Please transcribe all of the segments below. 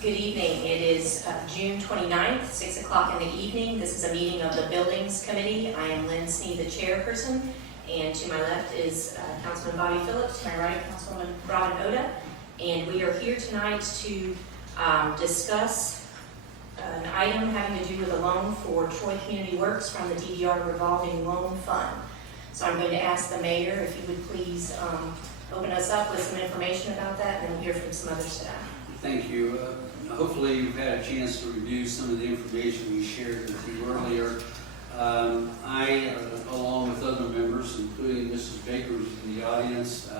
Good evening. It is June 29th, 6 o'clock in the evening. This is a meeting of the Buildings Committee. I am Lynn Snee, the chairperson, and to my left is Councilman Bobby Phillips, to my right, Councilwoman Robin Oda. And we are here tonight to discuss an item having to do with a loan for Troy Community Works from the DDR Revolving Loan Fund. So I'm going to ask the mayor if he would please open us up with some information about that, and we'll hear from some other staff. Thank you. Hopefully you've had a chance to review some of the information we shared with you earlier. I, along with other members, including Mrs. Baker in the audience,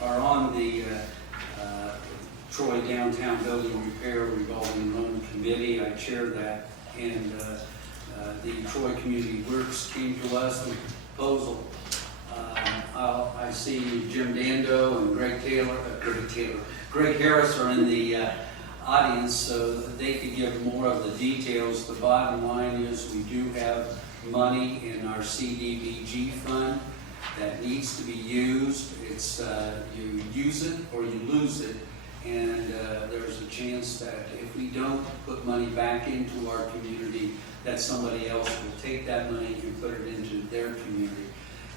are on the Troy Downtown Building Repair Revolving Loan Committee. I chair that, and the Troy Community Works came to us with a proposal. I see Jim Dando and Greg Harris are in the audience, so that they could give more of the details. The bottom line is we do have money in our CDBG fund that needs to be used. It's you use it or you lose it, and there's a chance that if we don't put money back into our community, that somebody else will take that money and put it into their community.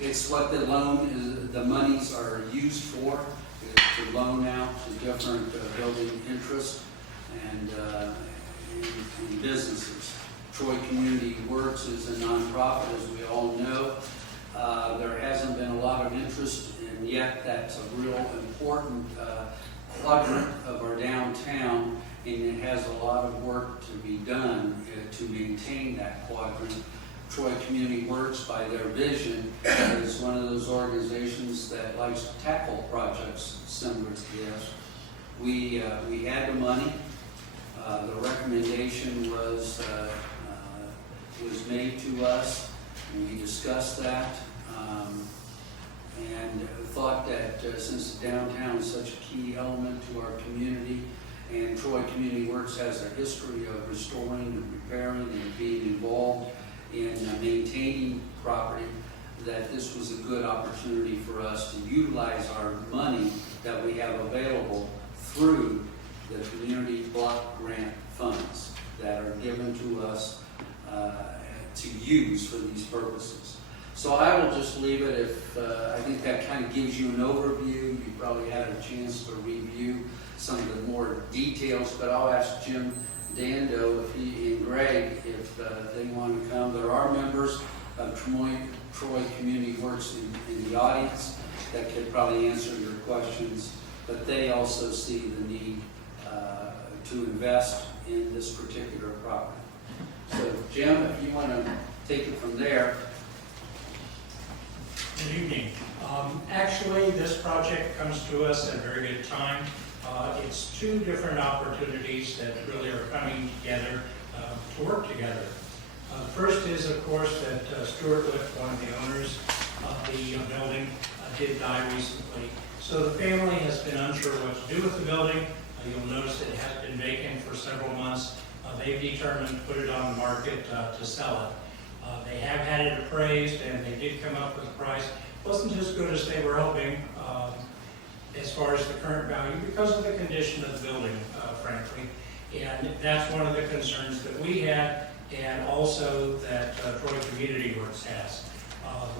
It's what the loan is, the monies are used for, is to loan out to different building interests and businesses. Troy Community Works is a nonprofit, as we all know. There hasn't been a lot of interest, and yet that's a real important quadrant of our downtown, and it has a lot of work to be done to maintain that quadrant. Troy Community Works, by their vision, is one of those organizations that likes to tackle projects similar to this. We had the money. The recommendation was made to us, and we discussed that, and thought that since the downtown is such a key element to our community, and Troy Community Works has a history of restoring and repairing and being involved in maintaining property, that this was a good opportunity for us to utilize our money that we have available through the community block grant funds that are given to us to use for these purposes. So I will just leave it. If I think that kind of gives you an overview. You probably had a chance to review some of the more details, but I'll ask Jim Dando and Greg if they want to come. There are members of Troy Community Works in the audience that could probably answer your questions, but they also see the need to invest in this particular property. So Jim, if you want to take it from there. Good evening. Actually, this project comes to us at a very good time. It's two different opportunities that really are coming together to work together. First is, of course, that Stuart Lift, one of the owners of the building, did die recently. So the family has been unsure what to do with the building. You'll notice it has been vacant for several months. They've determined to put it on the market to sell it. They have had it appraised, and they did come up with a price. It wasn't as good as they were hoping as far as the current value because of the condition of the building, frankly. And that's one of the concerns that we had, and also that Troy Community Works has.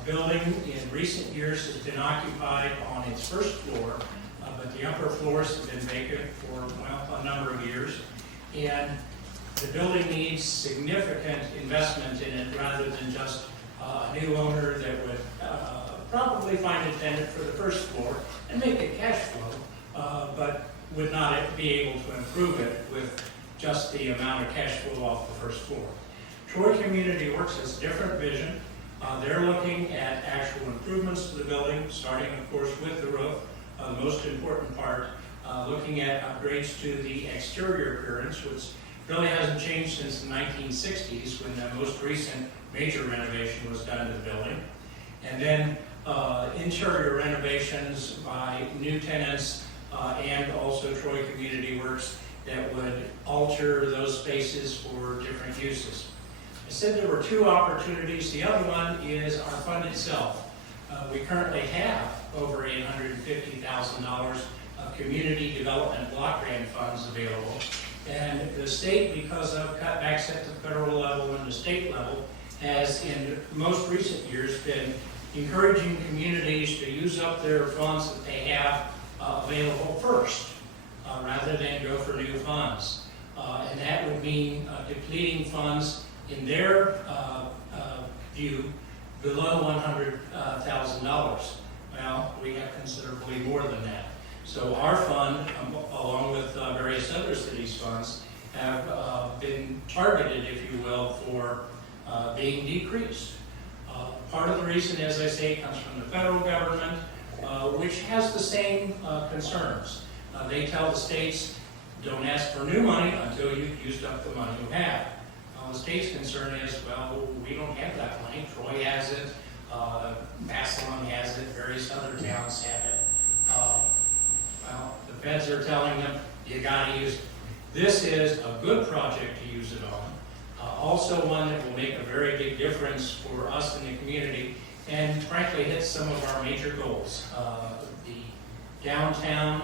The building in recent years has been occupied on its first floor, but the upper floors have been vacant for, well, a number of years. And the building needs significant investment in it rather than just a new owner that would probably find a tenant for the first floor and make it cash flow, but would not be able to improve it with just the amount of cash flow off the first floor. Troy Community Works has a different vision. They're looking at actual improvements to the building, starting, of course, with the roof, the most important part, looking at upgrades to the exterior appearance, which really hasn't changed since the 1960s when the most recent major renovation was done to the building. And then interior renovations by new tenants and also Troy Community Works that would alter those spaces for different uses. I said there were two opportunities. The other one is our fund itself. We currently have over $850,000 of community development block grant funds available. And the state, because of cutbacks at the federal level and the state level, has in most recent years been encouraging communities to use up their funds that they have available first, rather than go for new funds. And that would mean depleting funds in their view below $100,000. Well, we have considerably more than that. So our fund, along with various other cities' funds, have been targeted, if you will, for being decreased. Part of the reason, as I say, comes from the federal government, which has the same concerns. They tell the states, don't ask for new money until you've used up the money you have. The state's concern is, well, we don't have that money. Troy has it, Massillon has it, various other towns have it. Well, the feds are telling them, you gotta use it. This is a good project to use it on. Also one that will make a very big difference for us in the community and frankly hits some of our major goals. The downtown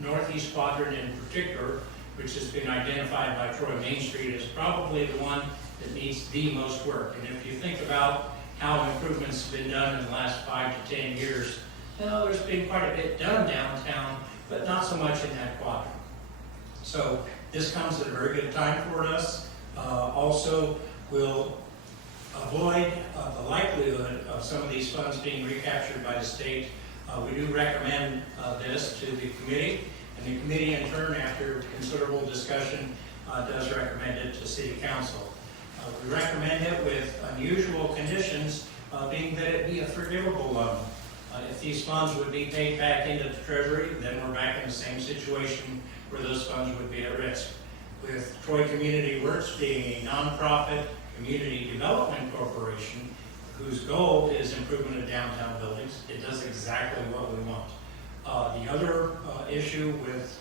northeast quadrant in particular, which has been identified by Troy Main Street, is probably the one that needs the most work. And if you think about how improvements have been done in the last 5 to 10 years, there's been quite a bit done downtown, but not so much in that quadrant. So this comes at a very good time for us. Also will avoid the likelihood of some of these funds being recaptured by the state. We do recommend this to the committee, and the committee in turn, after considerable discussion, does recommend it to City Council. We recommend it with unusual conditions, being that it be a forgivable loan. If these funds would be paid back into the Treasury, then we're back in the same situation where those funds would be at risk. With Troy Community Works being a nonprofit community development corporation whose goal is improvement of downtown buildings, it does exactly what we want. The other issue with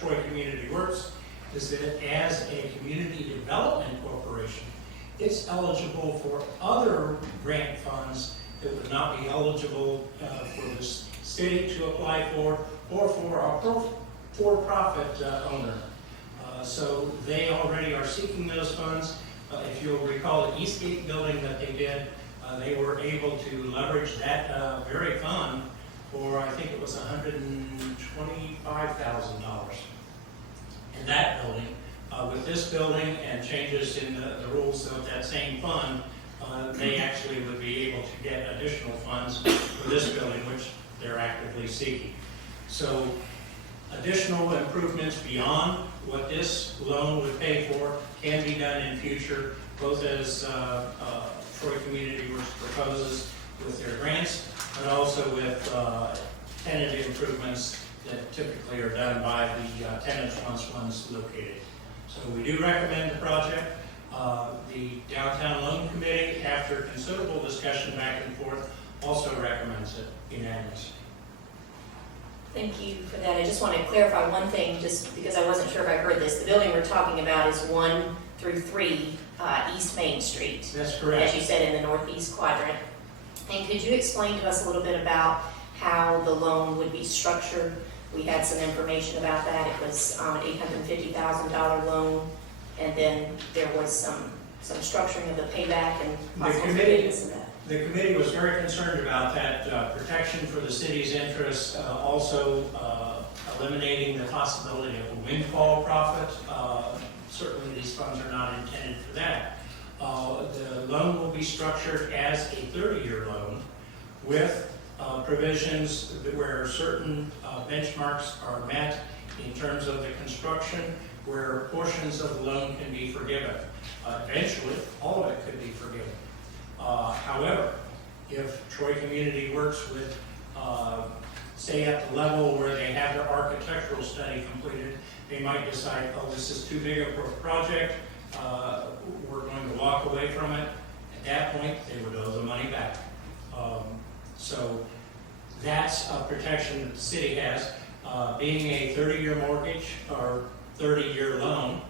Troy Community Works is that as a community development corporation, it's eligible for other grant funds that would not be eligible for the city to apply for or for a for-profit owner. So they already are seeking those funds. If you'll recall the Eastgate building that they did, they were able to leverage that very fund for, I think it was $125,000 in that building. With this building and changes in the rules of that same fund, they actually would be able to get additional funds for this building, which they're actively seeking. So additional improvements beyond what this loan would pay for can be done in future, both as Troy Community Works proposes with their grants, but also with tenant improvements that typically are done by the tenants once one's located. So we do recommend the project. The Downtown Loan Committee, after considerable discussion back and forth, also recommends it unanimously. Thank you for that. I just want to clarify one thing, just because I wasn't sure if I heard this. The building we're talking about is 1 through 3 East Main Street. That's correct. As you said, in the northeast quadrant. And could you explain to us a little bit about how the loan would be structured? We had some information about that. It was an $850,000 loan, and then there was some structuring of the payback and possible forgiveness of that. The committee was very concerned about that protection for the city's interests, also eliminating the possibility of a windfall profit. Certainly these funds are not intended for that. The loan will be structured as a 30-year loan with provisions where certain benchmarks are met in terms of the construction, where portions of the loan can be forgiven. Eventually, all of it could be forgiven. However, if Troy Community Works with, say at the level where they have their architectural study completed, they might decide, oh, this is too big of a project, we're going to walk away from it. At that point, they would owe the money back. So that's a protection that the city has. Being a 30-year mortgage or 30-year loan,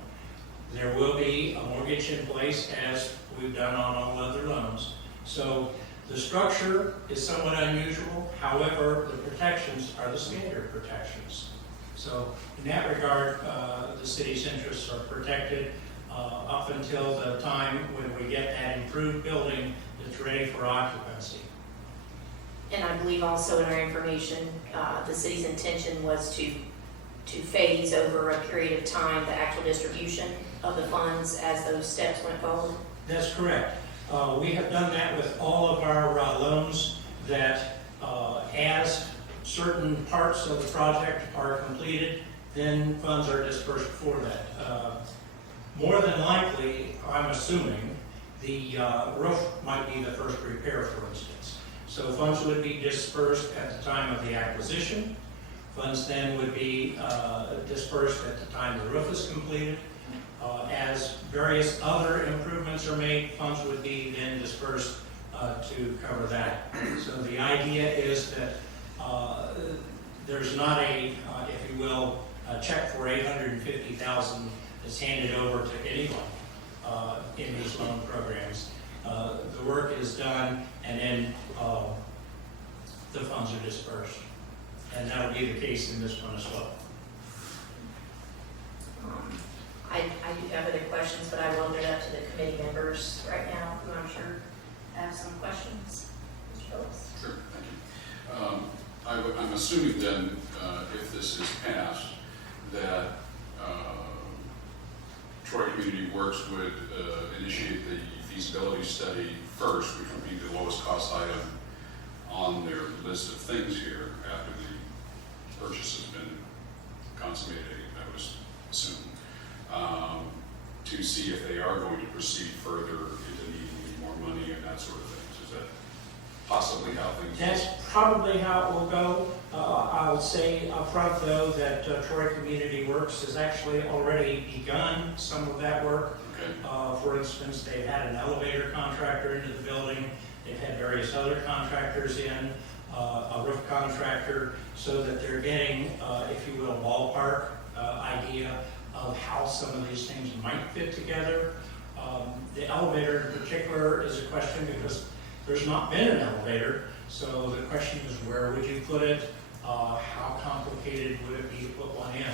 there will be a mortgage in place as we've done on all other loans. So the structure is somewhat unusual. However, the protections are the standard protections. So in that regard, the city's interests are protected up until the time when we get that improved building that's ready for occupancy. And I believe also in our information, the city's intention was to phase over a period of time the actual distribution of the funds as those steps went forward. That's correct. We have done that with all of our loans that as certain parts of the project are completed, then funds are dispersed for that. More than likely, I'm assuming, the roof might be the first repair, for instance. So funds would be dispersed at the time of the acquisition. Funds then would be dispersed at the time the roof is completed. As various other improvements are made, funds would be then dispersed to cover that. So the idea is that there's not a, if you will, a check for $850,000 that's handed over to anyone in these loan programs. The work is done, and then the funds are dispersed. And that'll be the case in this one as well. I do have other questions, but I will open it up to the committee members right now, who I'm sure have some questions. Mr. Phillips? Sure, thank you. I'm assuming then, if this is passed, that Troy Community Works would initiate the feasibility study first, which would be the lowest cost item on their list of things here after the purchase has been consummated, I would assume, to see if they are going to proceed further into needing more money and that sort of things. Is that possibly how things? That's probably how it will go. I'll say upfront, though, that Troy Community Works has actually already begun some of that work. Okay. For instance, they've had an elevator contractor into the building. They've had various other contractors in, a roof contractor, so that they're getting, if you will, a ballpark idea of how some of these things might fit together. The elevator in particular is a question because there's not been an elevator, so the question is, where would you put it? How complicated would it be to put one in?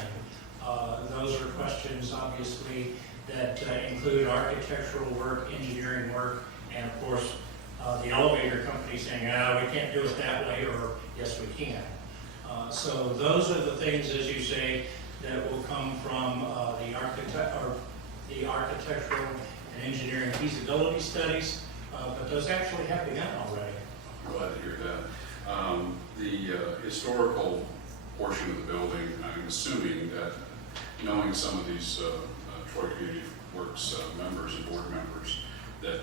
Those are questions, obviously, that include architectural work, engineering work, and of course, the elevator company saying, we can't do it that way, or yes, we can. So those are the things, as you say, that will come from the architectural and engineering feasibility studies, but those actually have begun already. I'm glad to hear that. The historical portion of the building, I'm assuming that, knowing some of these Troy Community Works members and board members, that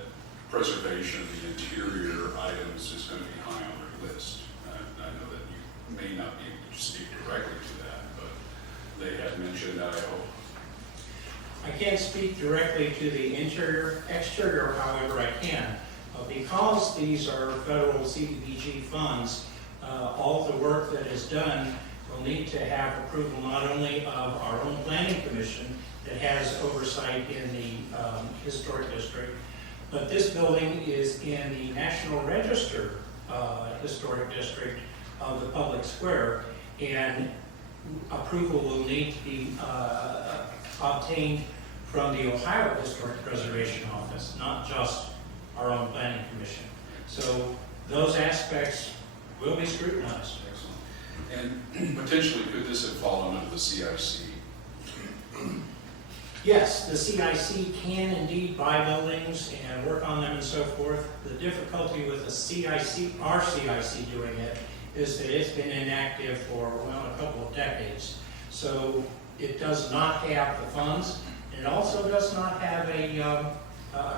preservation of the interior items is going to be high on their list. I know that you may not be able to speak directly to that, but they had mentioned that, I hope. I can't speak directly to the interior. Exterior, however, I can. Because these are federal CDBG funds, all the work that is done will need to have approval not only of our own planning commission that has oversight in the historic district, but this building is in the National Register historic district of the public square, and approval will need to be obtained from the Ohio Historic Preservation Office, not just our own planning commission. So those aspects will be scrutinized. Excellent. And potentially, could this have fallen under the CIC? Yes, the CIC can indeed buy buildings and work on them and so forth. The difficulty with the CIC, our CIC doing it, is that it's been inactive for, well, a couple of decades. So it does not have the funds. It also does not have a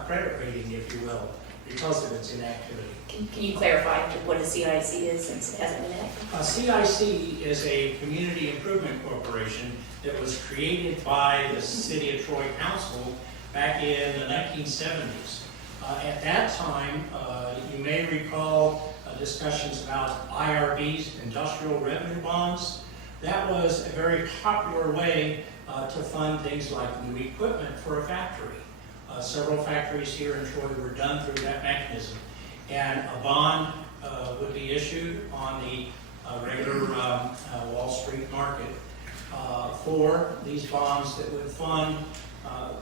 credit rating, if you will, because of its inactivity. Can you clarify what a CIC is, since it hasn't been active? A CIC is a community improvement corporation that was created by the City of Troy Council back in the 1970s. At that time, you may recall discussions about IRBs, industrial revenue bonds. That was a very popular way to fund things like new equipment for a factory. Several factories here in Troy were done through that mechanism. And a bond would be issued on the regular Wall Street market. for these bonds that would fund,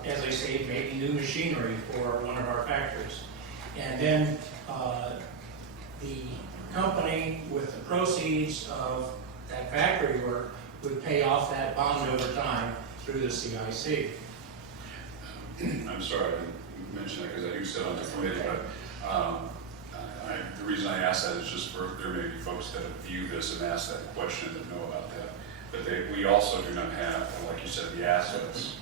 as I say, maybe new machinery for one of our factories. And then the company, with the proceeds of that factory work, would pay off that bond over time through the CIC. I'm sorry, I didn't mention that because I do sit on the committee, but the reason I ask that is just for, there may be folks that view this and ask that question that know about that. But we also do not have, like you said, the assets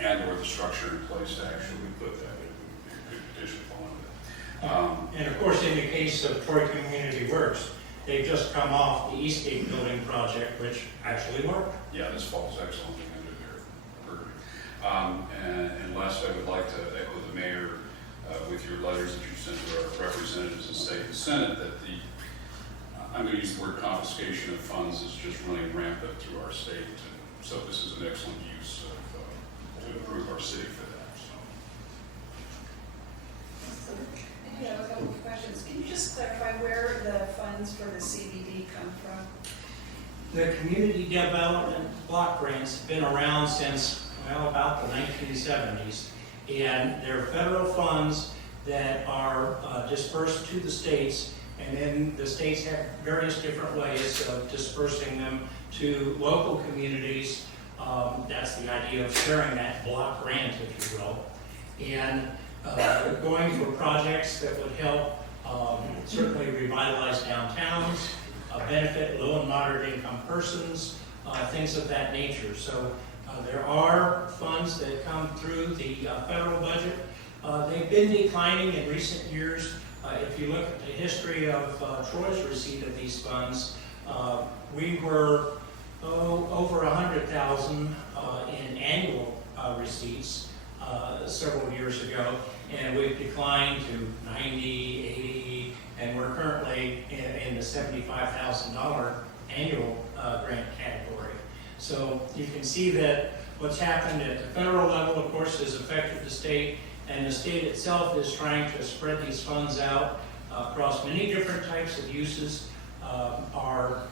and or the structure in place to actually put that in. It could potentially fall into that. And of course, in the case of Troy Community Works, they've just come off the Eastgate Building project, which actually worked. Yeah, this falls excellently under their purview. And last, I would like to echo the mayor with your letters that you sent to our representatives in state and senate that I'm going to use the word confiscation of funds is just running rampant through our state. And so this is an excellent use of, to improve our city for that. So. I have a couple of questions. Can you just clarify where the funds for the CBD come from? The community development block grants have been around since, well, about the 1970s. And they're federal funds that are dispersed to the states, and then the states have various different ways of dispersing them to local communities. That's the idea of sharing that block grant, if you will. And going for projects that would help certainly revitalize downtowns, benefit low and moderate income persons, things of that nature. So there are funds that come through the federal budget. They've been declining in recent years. If you look at the history of Troy's receipt of these funds, we were over 100,000 in annual receipts several years ago, and we've declined to 90, 80, and we're currently in the $75,000 annual grant category. So you can see that what's happened at the federal level, of course, has affected the state, and the state itself is trying to spread these funds out across many different types of uses. Our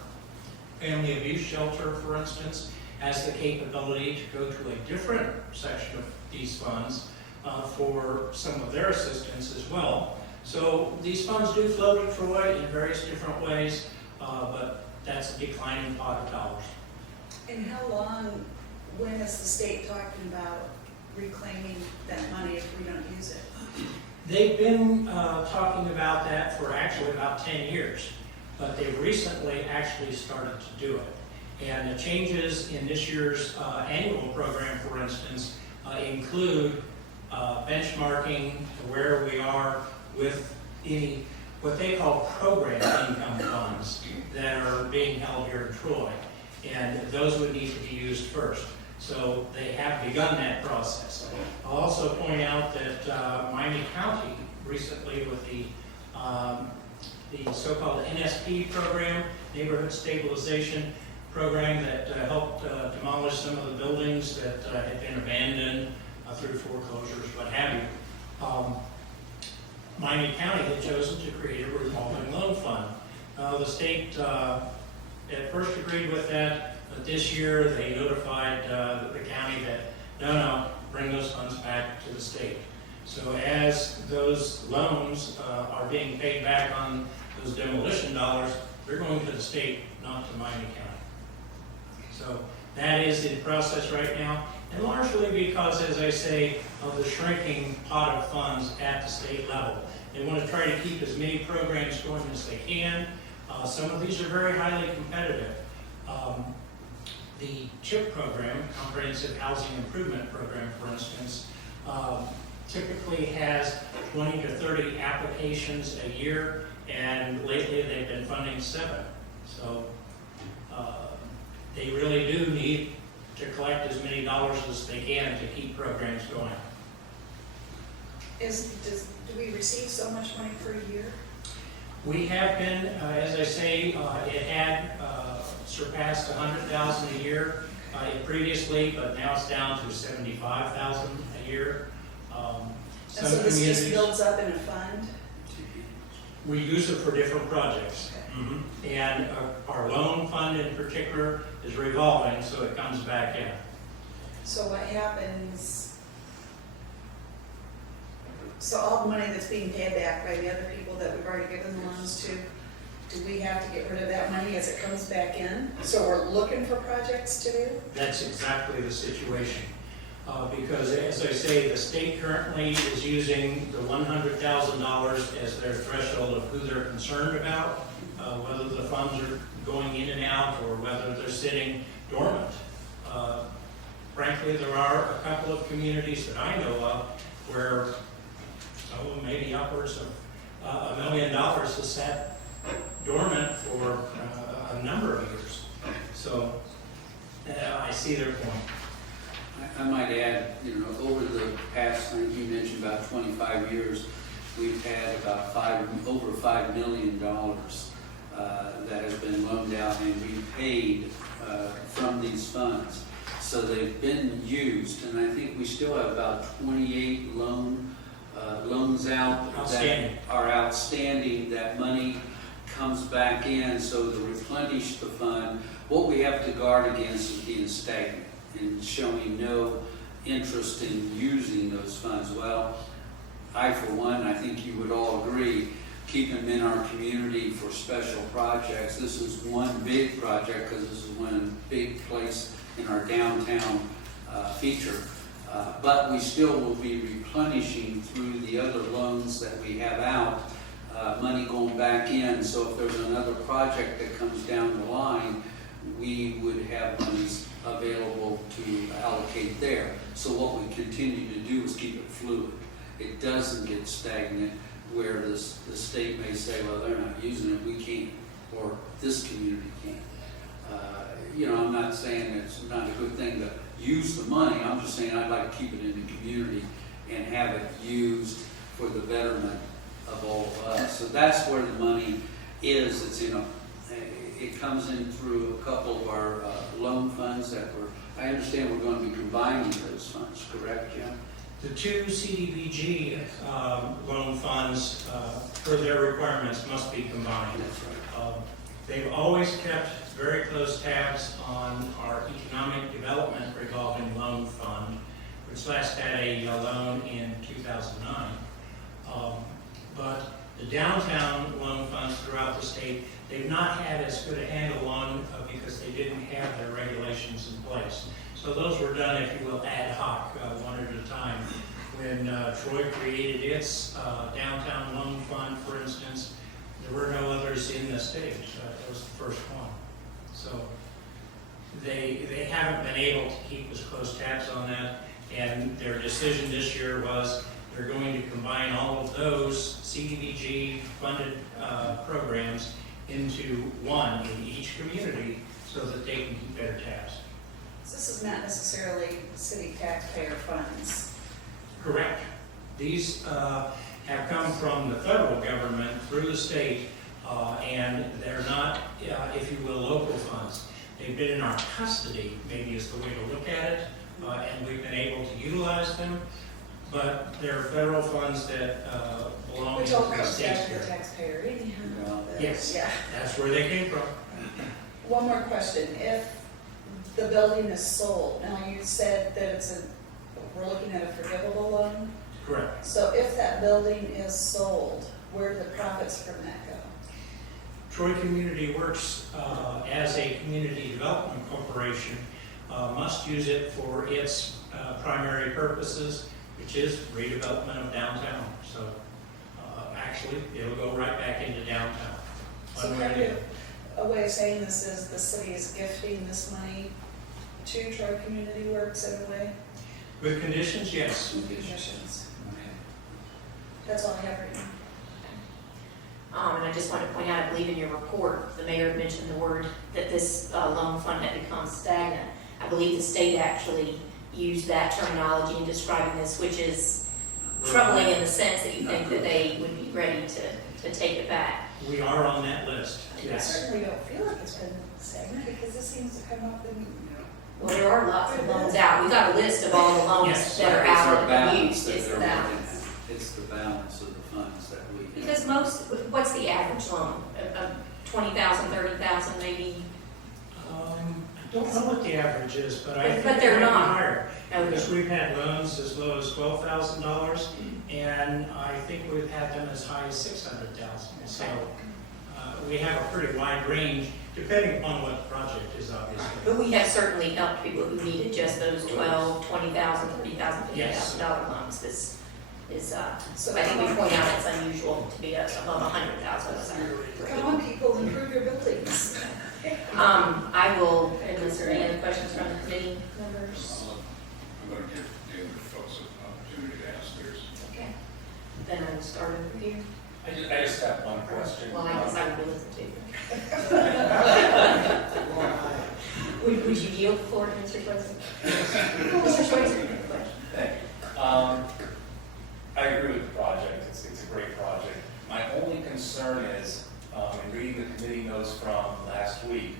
family abuse shelter, for instance, has the capability to go to a different section of these funds for some of their assistance as well. So these funds do flow to Troy in various different ways, but that's a declining pot of dollars. And how long, when is the state talking about reclaiming that money if we don't use it? They've been talking about that for actually about 10 years, but they've recently actually started to do it. And the changes in this year's annual program, for instance, include benchmarking to where we are with any, what they call program income funds that are being held here in Troy. And those would need to be used first. So they have begun that process. I'll also point out that Miami County recently with the so-called NSP program, Neighborhood Stabilization Program, that helped demolish some of the buildings that had been abandoned through foreclosures, what have you. Miami County had chosen to create a revolving loan fund. The state at first agreed with that, but this year they notified the county that, no, bring those funds back to the state. So as those loans are being paid back on those demolition dollars, they're going to the state, not to Miami County. So that is in process right now, and largely because, as I say, of the shrinking pot of funds at the state level. They want to try to keep as many programs going as they can. Some of these are very highly competitive. The CHIP program, Comprehensive Housing Improvement Program, for instance, typically has 20 to 30 applications a year, and lately they've been funding 7. So they really do need to collect as many dollars as they can to keep programs going. Do we receive so much money per year? We have been, as I say, it had surpassed 100,000 a year previously, but now it's down to 75,000 a year. And so this just builds up in a fund? We use it for different projects. Mhm. And our loan fund in particular is revolving, so it comes back in. So what happens, so all the money that's being paid back by the other people that we've already given the loans to, do we have to get rid of that money as it comes back in? So we're looking for projects to do? That's exactly the situation. Because as I say, the state currently is using the $100,000 as their threshold of who they're concerned about, whether the funds are going in and out or whether they're sitting dormant. Frankly, there are a couple of communities that I know of where, maybe upwards of $1 million has sat dormant for a number of years. So I see their point. I might add, over the past, I think you mentioned about 25 years, we've had about over $5 million that has been loaned out and repaid from these funds. So they've been used, and I think we still have about 28 loans out Outstanding. that are outstanding. That money comes back in, so to replenish the fund. What we have to guard against is being stagnant and showing no interest in using those funds. Well, I, for one, I think you would all agree, keep them in our community for special projects. This is one big project because this is one big place in our downtown feature. But we still will be replenishing through the other loans that we have out, money going back in. So if there's another project that comes down the line, we would have monies available to allocate there. So what we continue to do is keep it fluid. It doesn't get stagnant where the state may say, well, they're not using it, we can't, or this community can't. I'm not saying it's not a good thing to use the money. I'm just saying I'd like to keep it in the community and have it used for the betterment of all of us. So that's where the money is. It comes in through a couple of our loan funds I understand we're going to be combining those funds, correct, Jim? The two CDBG loan funds, for their requirements, must be combined. That's right. They've always kept very close tabs on our economic development revolving loan fund, which last had a loan in 2009. But the downtown loan funds throughout the state, they've not had as good a handle on because they didn't have their regulations in place. So those were done, if you will, ad hoc, one at a time. When Troy created its downtown loan fund, for instance, there were no others in the state. That was the first one. So they haven't been able to keep as close tabs on that, and their decision this year was they're going to combine all of those CDBG funded programs into one in each community so that they can keep better tabs. So this is not necessarily city taxpayer funds. Correct. These have come from the federal government through the state, and they're not, if you will, local funds. They've been in our custody, maybe is the way to look at it, and we've been able to utilize them, but they're federal funds that belong Which to all the comes state back to the here. taxpayer anyhow. Yes. Yeah. That's where they came from. One more question. If the building is sold, now you said that we're looking at a forgivable loan. Correct. So if that building is sold, where do the profits from that go? Troy Community Works, as a community development corporation, must use it for its primary purposes, which is redevelopment of downtown. So actually, it'll go right back into downtown. So One way or kind the of other. a way of saying this is the city is gifting this money to Troy Community Works in a way, With conditions, yes. with conditions. That's all I have right now. And I just want to point out, I believe in your report, the mayor mentioned the word that this loan fund had become stagnant. I believe the state actually used that terminology in describing this, which is troubling in the sense that you think that they would be ready to take it back. We are on that list, I yes. certainly don't feel like it's been stagnant because this seems to come up in, Well, there are lots of loans out. We've got a list of all the loans Yes. that are It's our out and balance used. that It's the they're looking balance. at. It's the balance of the funds. that we have. Because what's the average loan? 20,000, 30,000 maybe? I don't know what the average is, but I think But it they're might be not. higher. Okay. Because we've had loans as low as $12,000, and I think we've had them as high as $600,000. So we have a pretty wide range, depending upon what the project is, obviously. But we have certainly helped people who needed just those 12, 20,000, 30,000, Yes. $50,000 loans. This is, So I think we point out it's unusual to be above 100,000. come on, people, improve your buildings. I will, unless there are any other questions from the committee members? I'm going to give the other folks an opportunity to ask theirs. Okay. Then I will start over here. I just have one question. Well, I decided to listen to you. Would you yield the floor to Mr. Swayze? Mr. Swayze, you have a question? Thank you. I agree with the project. It's a great project. My only concern is, in reading the committee notes from last week,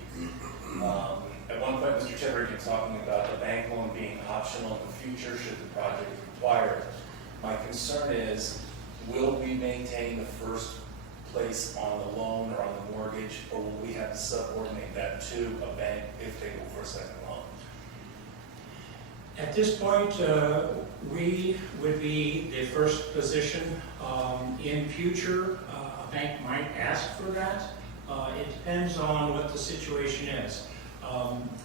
at one point, Mr. Chedrick was talking about the bank loan being optional in the future should the project require it. My concern is, will we maintain the first place on the loan or on the mortgage, or will we have to subordinate that to a bank if they go for a second loan? At this point, we would be the first position. In future, a bank might ask for that. It depends on what the situation is.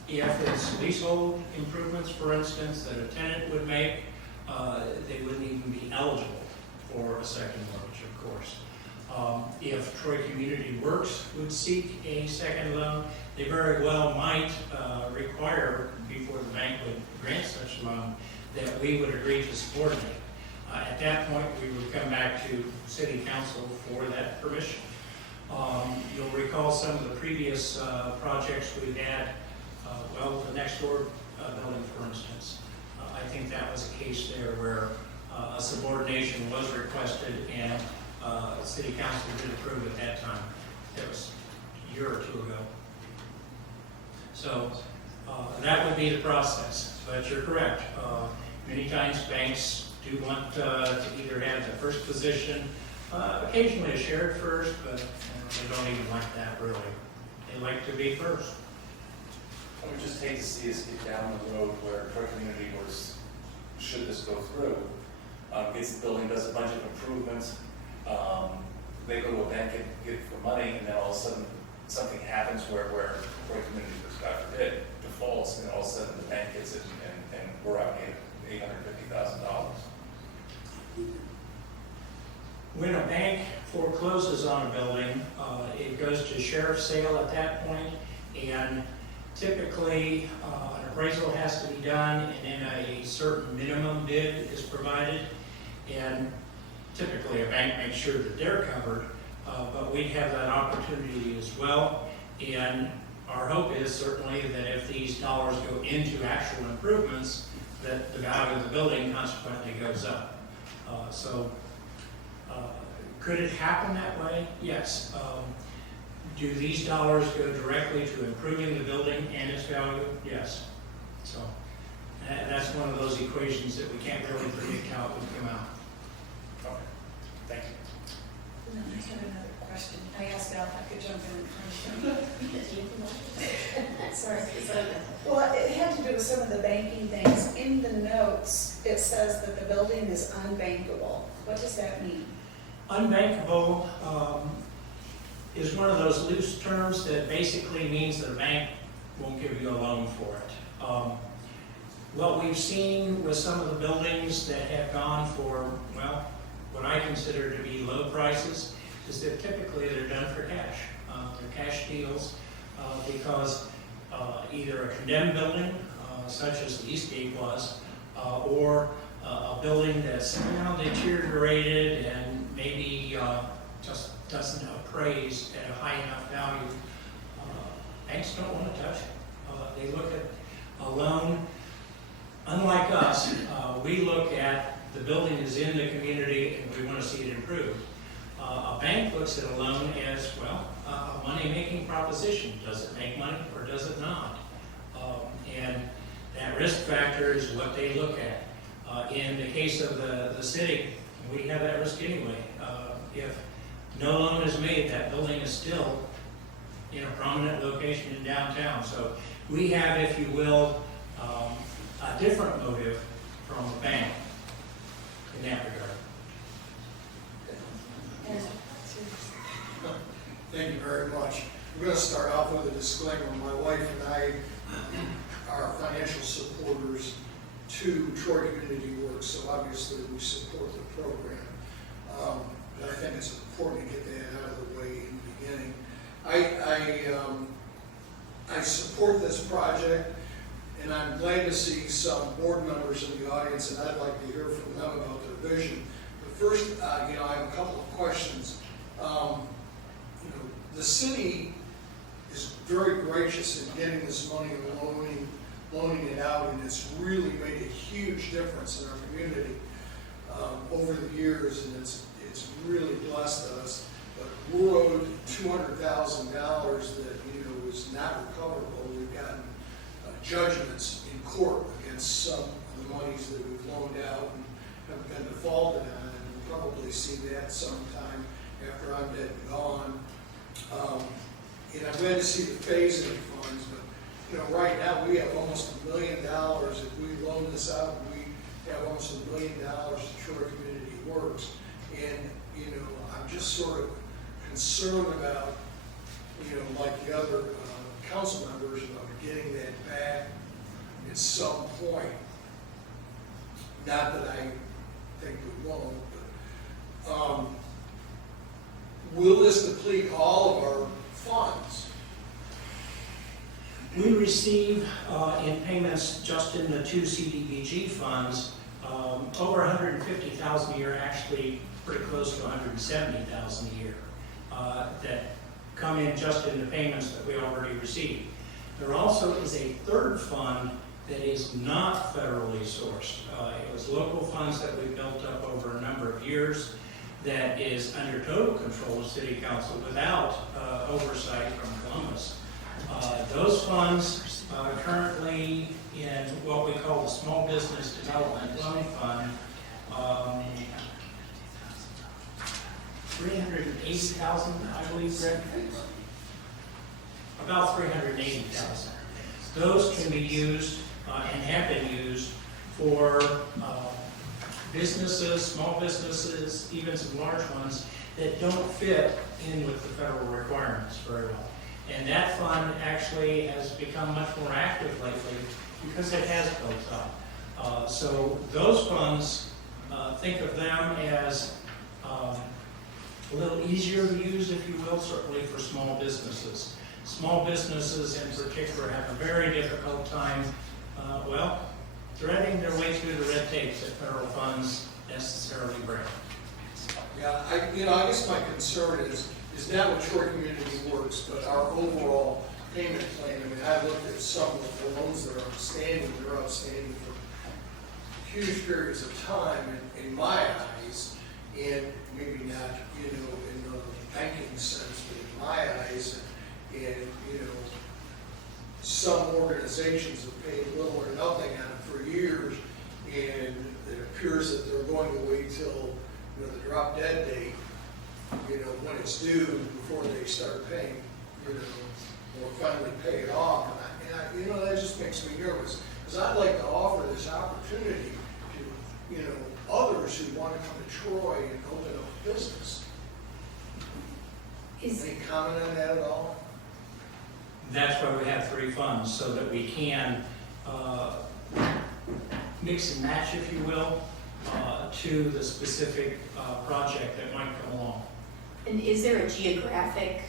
If it's leasehold improvements, for instance, that a tenant would make, they wouldn't even be eligible for a second mortgage, of course. If Troy Community Works would seek a second loan, they very well might require, before the bank would grant such a loan, that we would agree to subordinate. At that point, we would come back to City Council for that permission. You'll recall some of the previous projects we've had, the next door building, for instance. I think that was a case there where a subordination was requested and City Council did approve at that time. That was a year or two ago. So that would be the process, but you're correct. Many times banks do want to either have the first position, occasionally a shared first, but they don't even like that really. They like to be first. I would just hate to see us get down the road where Troy Community Works, should this go through, gets the building, does a bunch of improvements, they go to a bank and get it for money, and then all of a sudden something happens where Troy Community Works, God forbid, defaults, and all of a sudden the bank gets it and we're out $850,000. When a bank forecloses on a building, it goes to sheriff's sale at that point, and typically an appraisal has to be done, and then a certain minimum bid is provided, and typically a bank makes sure that they're covered, but we have that opportunity as well, and our hope is certainly that if these dollars go into actual improvements, that the value of the building consequently goes up. Could it happen that way? Yes. Do these dollars go directly to improving the building and its value? Yes. So that's one of those equations that we can't really predict how it would come out. Okay, thank you. No, I have another question. I asked Al if I could jump in. Sorry. Well, it had to do with some of the banking things. In the notes, it says that the building is unbankable. What does that mean? Unbankable is one of those loose terms that basically means that a bank won't give you a loan for it. What we've seen with some of the buildings that have gone for, well, what I consider to be low prices, is that typically they're done for cash. They're cash deals because either a condemned building, such as the Eastgate was, or a building that's somehow deteriorated and maybe just doesn't appraise at a high enough value. Banks don't want to touch it. They look at a loan. Unlike us, we look at the building is in the community and we want to see it improved. A bank looks at a loan as, well, a money-making proposition. Does it make money or does it not? And that risk factor is what they look at. In the case of the city, we have that risk anyway. if no loan is made, that building is still in a prominent location in downtown. So we have, if you will, a different motive from the bank in that regard. Thank you very much. I'm going to start off with a disclaimer. My wife and I are financial supporters to Troy Community Works, so obviously we support the program. But I think it's important to get that out of the way in the beginning. I support this project, and I'm glad to see some board members in the audience, and I'd like to hear from them about their vision. But first, I have a couple of questions. The city is very gracious in getting this money and loaning it out, and it's really made a huge difference in our community over the years, and it's really blessed us. But we're owed $200,000 that is not recoverable. We've gotten judgments in court against some of the monies that we've loaned out and have been defaulted on, and we'll probably see that sometime after I'm dead and gone. And I'm glad to see the phasing of funds, but right now we have almost $1 million. If we loan this out, we have almost $1 million to Troy Community Works. And I'm just sort of concerned about, like the other council members, about getting that back at some point. Not that I think we won't, but will this deplete all of our funds? We receive in payments just in the two CDBG funds over $150,000 a year, actually pretty close to $170,000 a year that come in just in the payments that we already received. There also is a third fund that is not federally sourced. It was local funds that we built up over a number of years that is under total control of City Council without oversight from Columbus. Those funds currently in what we call the Small Business Development Loan Fund, $380,000, I believe, Greg? About $380,000. Those can be used and have been used for businesses, small businesses, even some large ones that don't fit in with the federal requirements very well. And that fund actually has become much more active lately because it has built up. So those funds, think of them as a little easier to use, if you will, certainly for small businesses. Small businesses in particular have a very difficult time, threading their way through the red tapes that federal funds necessarily bring. Yeah, I guess my concern is not what Troy Community Works, but our overall payment plan. I mean, I looked at some of the loans that are outstanding. They're outstanding for huge periods of time in my eyes, and maybe not, in the banking sense, but in my eyes, and some organizations have paid little or nothing on it for years, and it appears that they're going to wait till the drop dead date, when it's due before they start paying, or finally pay it off. And I, that just makes me nervous, because I'd like to offer this opportunity to, others who want to come to Troy and open up a business. Any comment on that at all? That's why we have three funds, so that we can mix and match, if you will, to the specific project that might come along. And is there a geographic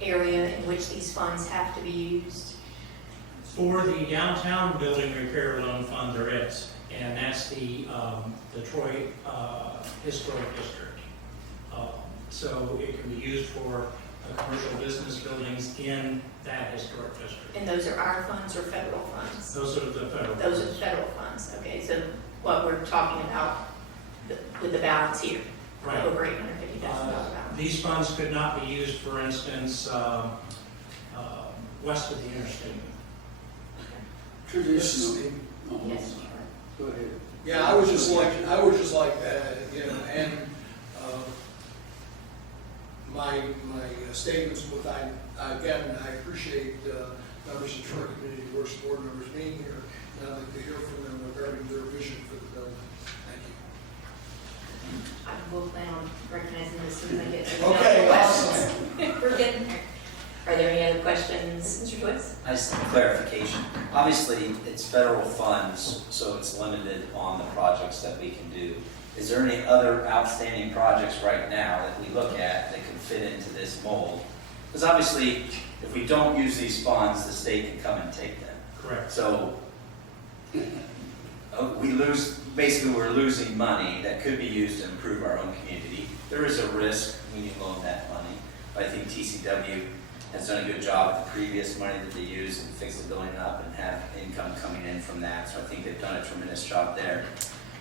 area in which these funds have to be used? For the downtown building repair loan fund, there is, and that's the Troy Historic District. So it can be used for commercial business buildings in that historic district. And those are our funds or federal funds? Those are the federal. Those are the federal funds, okay, so what we're talking about with the balance here, Right. over $850,000 balance. These funds could not be used, for instance, west of the interstate. Traditionally. Oh, Yes. Go ahead. Yeah, I would just like that, and my statements with, again, I appreciate members of Troy Community Works Board members being here, and I'd like to hear from them regarding their vision for the building. Thank you. I will plan on recognizing this as soon as I get to the Okay, questions. We're getting there. Are there any other questions, Mr. Joyce? Nice clarification. Obviously, it's federal funds, so it's limited on the projects that we can do. Is there any other outstanding projects right now that we look at that can fit into this mold? Because obviously, if we don't use these funds, the state can come and take them. Correct. So we lose, basically we're losing money that could be used to improve our own community. There is a risk when you loan that money, but I think TCW has done a good job with the previous money that they used and fixed the building up and have income coming in from that. So I think they've done a tremendous job there.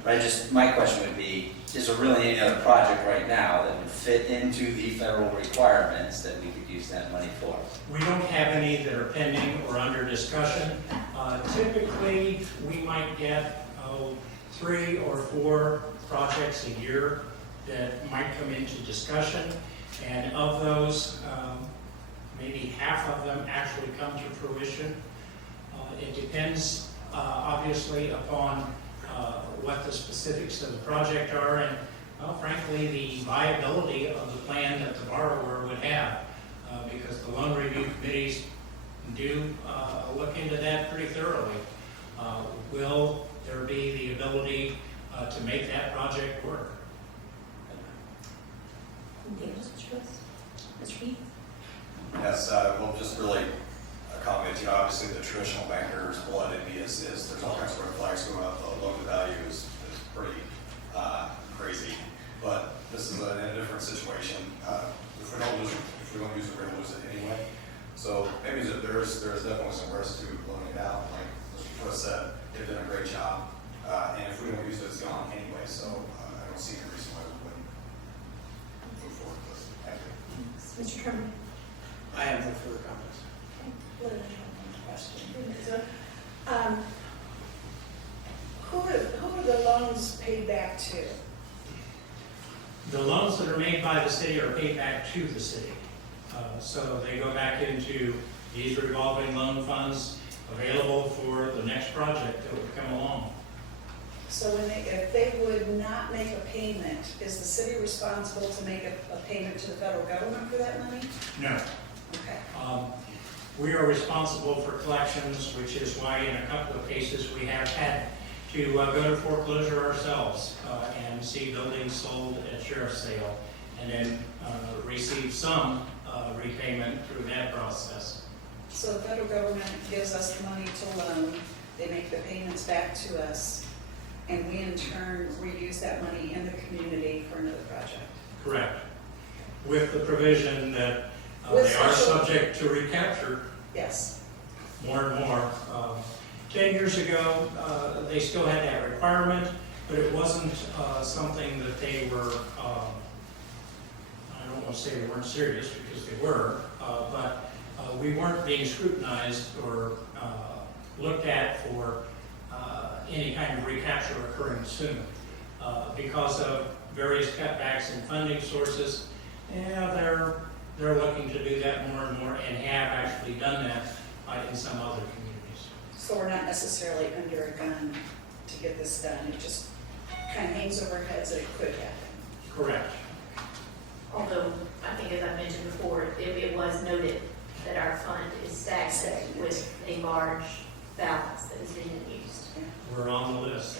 But my question would be, is there really any other project right now that would fit into the federal requirements that we could use that money for? We don't have any that are pending or under discussion. Typically, we might get 3 or 4 projects a year that might come into discussion. And of those, maybe half of them actually come to fruition. It depends, obviously, upon what the specifics of the project are and, well, frankly, the viability of the plan that the borrower would have, because the loan review committees do look into that pretty thoroughly. Will there be the ability to make that project work? Anything else, Mr. Joyce? Mr. Heath? Yes, well, just really a comment, obviously the traditional banker's blood in me is there's all kinds of red flags going up, the loan to value is pretty crazy, but this is in a different situation. If we don't use it, we're gonna lose it anyway. So maybe there's definitely some risk to loaning it out, like Mr. Twist said, they've done a great job, and if we don't use it, it's gone anyway, so I don't see any reason why we wouldn't move forward with this. Thank you. Mr. Trimmer? I have no further comments. Who are the loans paid back to? The loans that are made by the city are paid back to the city. So they go back into these revolving loan funds available for the next project that would come along. So if they would not make a payment, is the city responsible to make a payment to the federal government for that money? No. Okay. We are responsible for collections, which is why in a couple of cases we have had to go to foreclosure ourselves and see buildings sold at sheriff's sale, and then receive some repayment through that process. So the federal government gives us the money to loan, they make the payments back to us, and we in turn reuse that money in the community for another project. Correct. With the provision that With they are special- subject to recapture Yes. more and more. 10 years ago, they still had that requirement, but it wasn't something that they were, I don't want to say they weren't serious, because they were, but we weren't being scrutinized or looked at for any kind of recapture occurring soon. Because of various cutbacks in funding sources, they're looking to do that more and more, and have actually done that in some other communities. So we're not necessarily under a gun to get this done, it just kind of hangs over our heads that it could happen. Correct. Although, I think as I mentioned before, it was noted that our fund is stagnant with a large balance that is being used. We're on the list.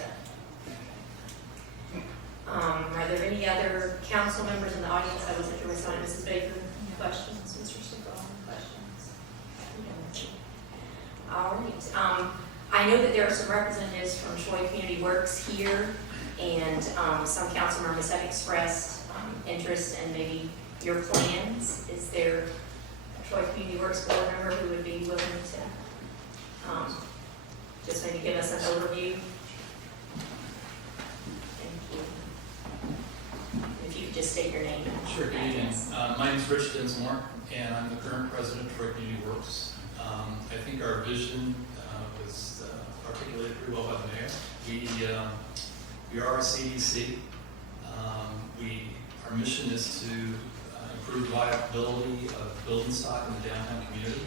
Are there any other council members in the audience? I wasn't sure which one. Mrs. Baker, any questions? Mr. Stigall, any questions? All right. I know that there are some representatives from Troy Community Works here, and some council members have expressed interest in maybe your plans. Is there a Troy Community Works board member who would be willing to just maybe give us an overview? Thank you. If you could just state your name. Sure, good evening. My name is Rich Dinsmore, and I'm the current president of Troy Community Works. I think our vision was articulated pretty well by the mayor. We are a CDC. Our mission is to improve viability of building stock in the downtown community.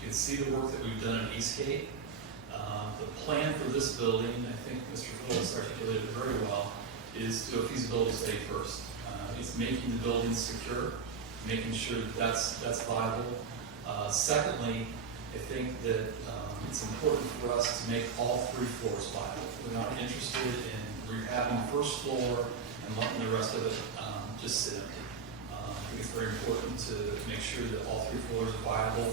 You can see the work that we've done at Eastgate. The plan for this building, I think Mr. Phillips articulated it very well, is to do a feasibility study first. It's making the building secure, making sure that that's viable. Secondly, I think that it's important for us to make all 3 floors viable. We're not interested in rehabbing the first floor and letting the rest of it just sit empty. I think it's very important to make sure that all 3 floors are viable.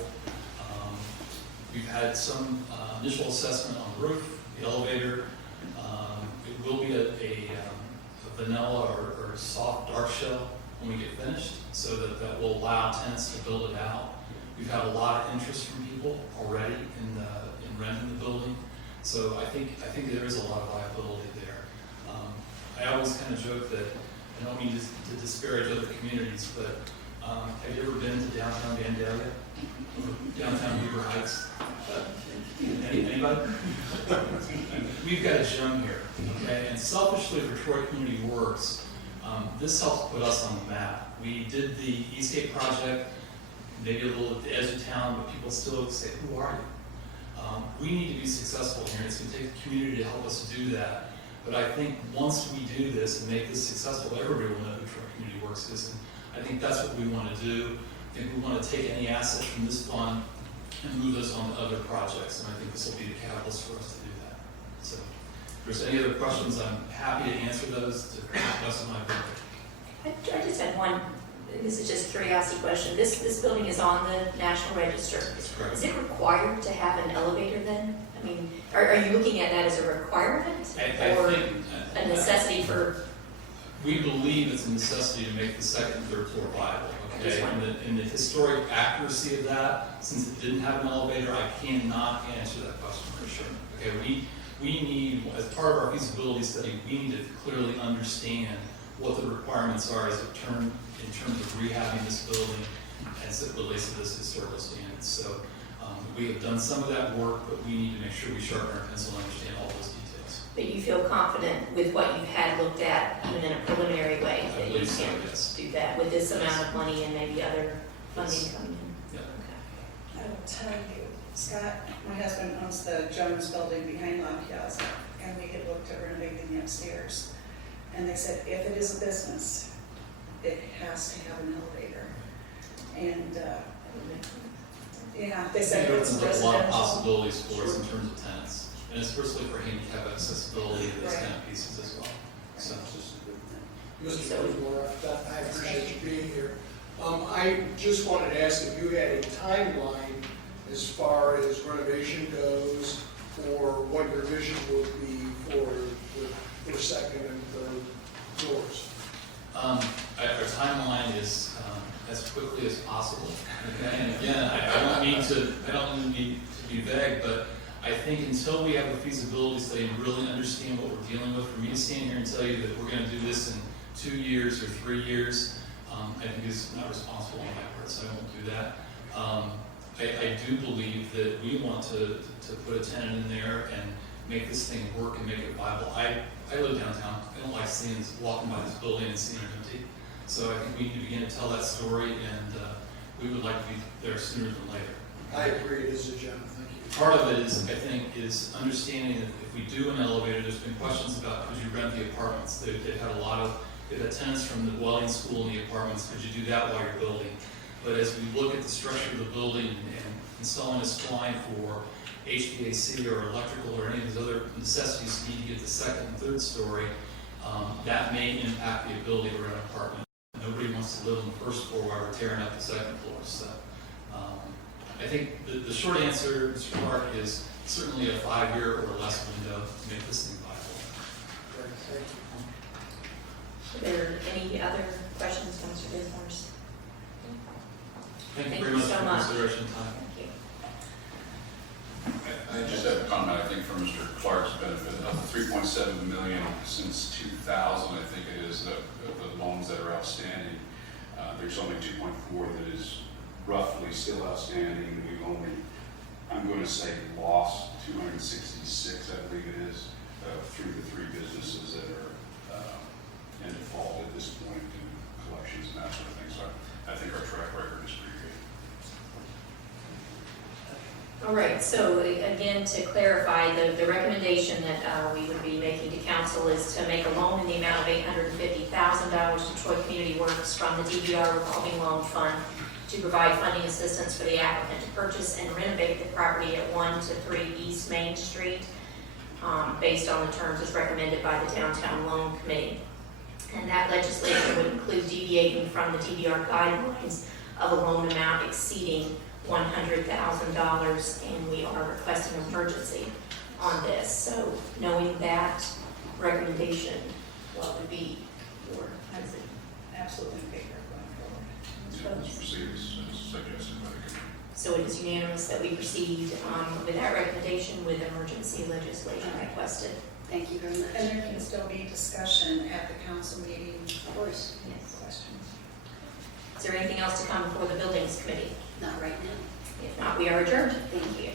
We've had some initial assessment on the roof, the elevator. It will be a vanilla or soft dark shell when we get finished, so that will allow tenants to build it out. We've had a lot of interest from people already in renting the building, so I think there is a lot of viability there. I always kind of joke that I don't mean to disparage other communities, but have you ever been to downtown Vandalia? Downtown Weaver Heights? Anybody? We've got a gem here, okay? And selfishly for Troy Community Works, this helps put us on the map. We did the Eastgate project, maybe a little at the edge of town, but people still say, who are you? We need to be successful here. It's going to take the community to help us do that. But I think once we do this and make this successful, everybody will know who Troy Community Works is. And I think that's what we want to do. I think we want to take any assets from this fund and move those on to other projects. And I think this will be the catalyst for us to do that. So if there's any other questions, I'm happy to answer those to the best of my ability. I just had one, this is just a curiosity question. This building is on the National Register. That's correct. Is it required to have an elevator then? I mean, are you looking at that as a requirement? I Or think a necessity for, we believe it's a necessity to make the second and third floor viable. Just Okay, one. and the historic accuracy of that, since it didn't have an elevator, I cannot answer that question for sure. Okay, we need, as part of our feasibility study, we need to clearly understand what the requirements are in terms of rehabbing this building as it relates to this historical standards. So we have done some of that work, but we need to make sure we sharpen our pencil and understand all those details. but you feel confident with what you've had looked at, even in a preliminary way, I that you believe so, can yes. do that with this amount of money and maybe other funding coming in? Yeah. Okay. I will tell you, Scott, my husband owns the Jones building behind La Piazza, and we had looked at renovating the upstairs. And they said, if it is a business, it has to have an elevator. And, yeah, they It said it's opens up a lot of residential. possibilities for us in terms of tenants, and especially for handicap accessibility and those kind of pieces as well. So, Mr. Bosmore, I appreciate you being here. I just wanted to ask if you had a timeline as far as renovation goes, or what your vision would be for second and third floors. our timeline is as quickly as possible. Okay, and again, I don't mean to be vague, but I think until we have a feasibility study and really understand what we're dealing with, for me to stand here and tell you that we're going to do this in 2 years or 3 years, I think is not responsible on my part, so I won't do that. I do believe that we want to put a tenant in there and make this thing work and make it viable. I live downtown. I don't like walking by this building and seeing it empty. So I think we need to begin to tell that story, and we would like to be there sooner than later. I agree, it is a gem, thank you. Part of it is, I think, is understanding that if we do an elevator, there's been questions about could you rent the apartments? They've had tenants from the welding school in the apartments, could you do that while you're building? But as we look at the structure of the building and installing a spline for HVAC or electrical or any of these other necessities you need to get the second and third story, that may impact the ability to rent an apartment. Nobody wants to live on the first floor while we're tearing up the second floor. So I think the short answer, Mr. Clark, is certainly a 5-year or less window to make this thing viable. Great, thank you. Are there any other questions, Mr. Bismarck? Thank Thank you very you much so for much. consideration time. Thank you. I just have a comment, I think, for Mr. Clark's benefit. Of the $3.7 million since 2000, I think it is, of the loans that are outstanding, there's only 2.4 that is roughly still outstanding. We've only, I'm going to say, lost 266, I believe it is, through the 3 businesses that are in default at this point in collections, and that's All right, so again, to clarify, the recommendation that we would be making to council is to make a loan in the amount of $850,000 to Troy Community Works from the DVR revolving loan fund to provide funding assistance for the applicant to purchase and renovate the property at 1 to 3 East Main Street, based on the terms as recommended by the Downtown Loan Committee. And that legislation would include deviating from the DVR guidelines of a loan amount exceeding $100,000, and we are requesting emergency on this. So knowing that recommendation, what would be your, I'm absolutely in favor of going forward. Let's proceed as suggested by the committee. so it is unanimous that we proceed with that recommendation with emergency legislation requested. Thank you very much. And there can still be discussion at the council meeting. Of course, Yes. Questions? Is there anything else to come before the Buildings Committee? not right now. If not, we are adjourned. Thank you.